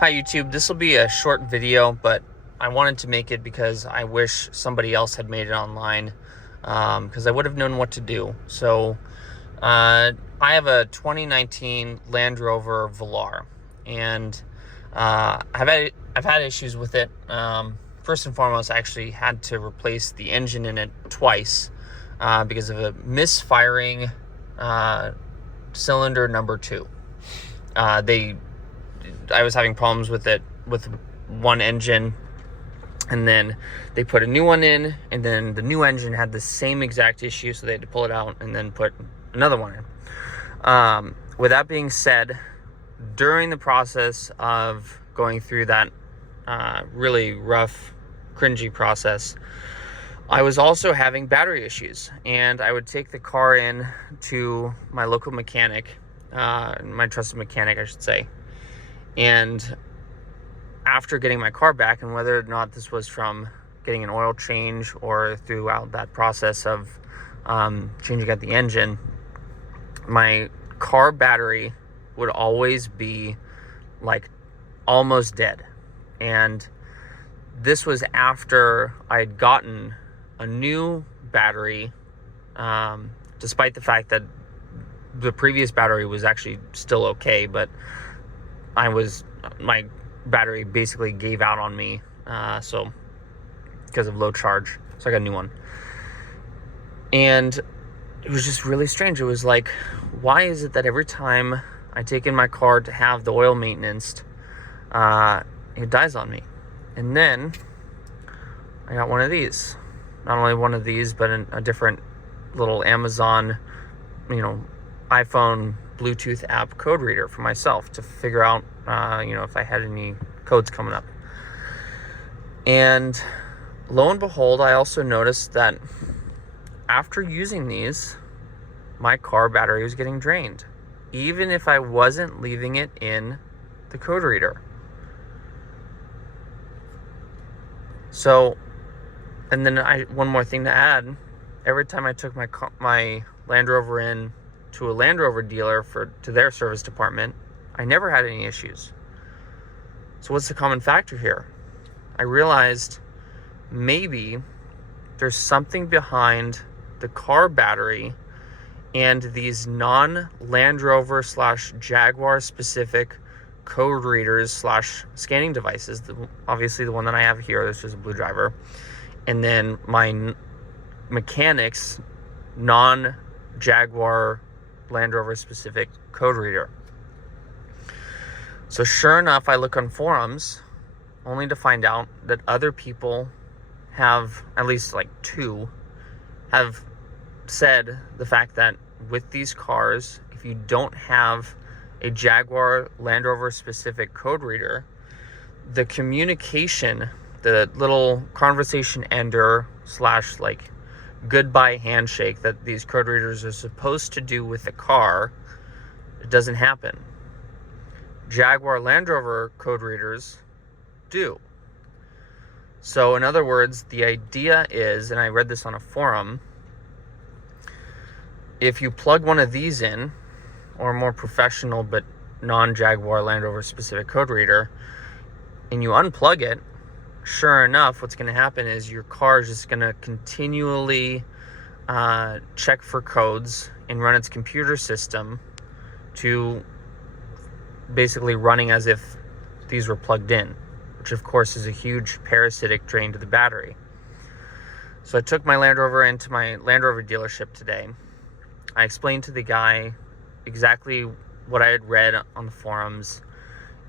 Hi YouTube, this will be a short video, but I wanted to make it because I wish somebody else had made it online, because I would have known what to do. So I have a 2019 Land Rover Velar, and I've had issues with it. First and foremost, I actually had to replace the engine in it twice because of a misfiring cylinder number 2. I was having problems with it with one engine, and then they put a new one in, and then the new engine had the same exact issue, so they had to pull it out and then put another one in. With that being said, during the process of going through that really rough, cringy process, I was also having battery issues, and I would take the car in to my local mechanic, my trusted mechanic, I should say. And after getting my car back, and whether or not this was from getting an oil change or throughout that process of changing out the engine, my car battery would always be like almost dead. And this was after I had gotten a new battery, despite the fact that the previous battery was actually still okay, but my battery basically gave out on me, so because of low charge, so I got a new one. And it was just really strange. It was like, why is it that every time I take in my car to have the oil maintenance, it dies on me? And then I got one of these. Not only one of these, but a different little Amazon, iPhone Bluetooth app code reader for myself to figure out, if I had any codes coming up. And lo and behold, I also noticed that after using these, my car battery was getting drained, even if I wasn't leaving it in the code reader. So, and then one more thing to add, every time I took my Land Rover in to a Land Rover dealer to their service department, I never had any issues. So what's the common factor here? I realized maybe there's something behind the car battery and these non-Land Rover / Jaguar specific code readers / scanning devices. Obviously the one that I have here, this is a Blue Driver, and then my mechanic's non-Jaguar Land Rover specific code reader. So sure enough, I look on forums only to find out that other people have, at least like 2, have said the fact that with these cars, if you don't have a Jaguar Land Rover specific code reader, the communication, the little conversation ender / like goodbye handshake that these code readers are supposed to do with the car, it doesn't happen. Jaguar Land Rover code readers do. So in other words, the idea is, and I read this on a forum, if you plug one of these in, or a more professional but non-Jaguar Land Rover specific code reader, and you unplug it, sure enough, what's going to happen is your car is just going to continually check for codes and run its computer system to basically running as if these were plugged in, which of course is a huge parasitic drain to the battery. So I took my Land Rover into my Land Rover dealership today. I explained to the guy exactly what I had read on the forums,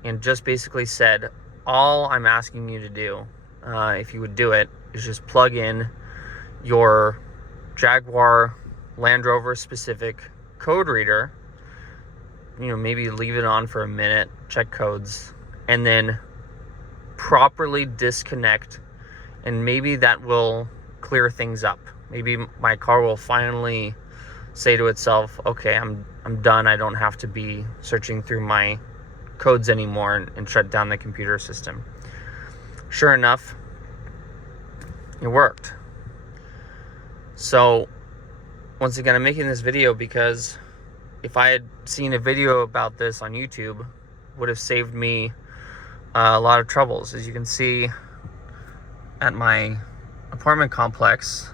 and just basically said, all I'm asking you to do, if you would do it, is just plug in your Jaguar Land Rover specific code reader, maybe leave it on for a minute, check codes, and then properly disconnect, and maybe that will clear things up. Maybe my car will finally say to itself, okay, I'm done. I don't have to be searching through my codes anymore, and shut down the computer system. Sure enough, it worked. So once again, I'm making this video because if I had seen a video about this on YouTube, would have saved me a lot of troubles. As you can see at my apartment complex,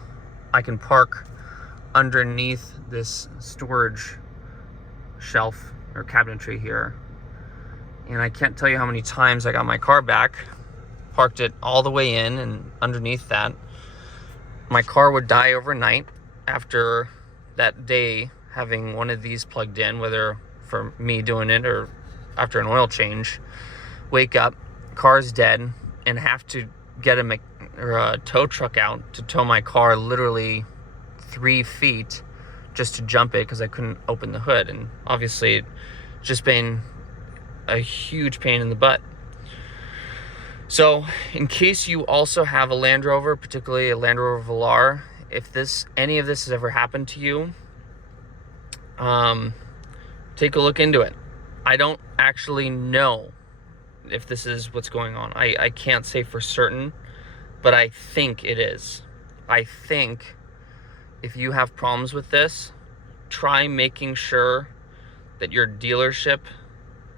I can park underneath this storage shelf or cabinetry here, and I can't tell you how many times I got my car back, parked it all the way in, and underneath that, my car would die overnight after that day having one of these plugged in, whether for me doing it or after an oil change. Wake up, car's dead, and have to get a tow truck out to tow my car literally 3 feet just to jump it because I couldn't open the hood. And obviously it's just been a huge pain in the butt. So in case you also have a Land Rover, particularly a Land Rover Velar, if any of this has ever happened to you, take a look into it. I don't actually know if this is what's going on. I can't say for certain, but I think it is. I think if you have problems with this, try making sure that your dealership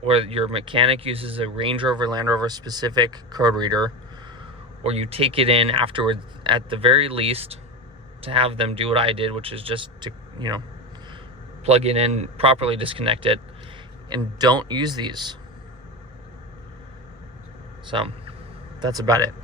or your mechanic uses a Range Rover, Land Rover specific code reader, or you take it in afterwards at the very least to have them do what I did, which is just to, plug it in, properly disconnect it, and don't use these. So that's about it.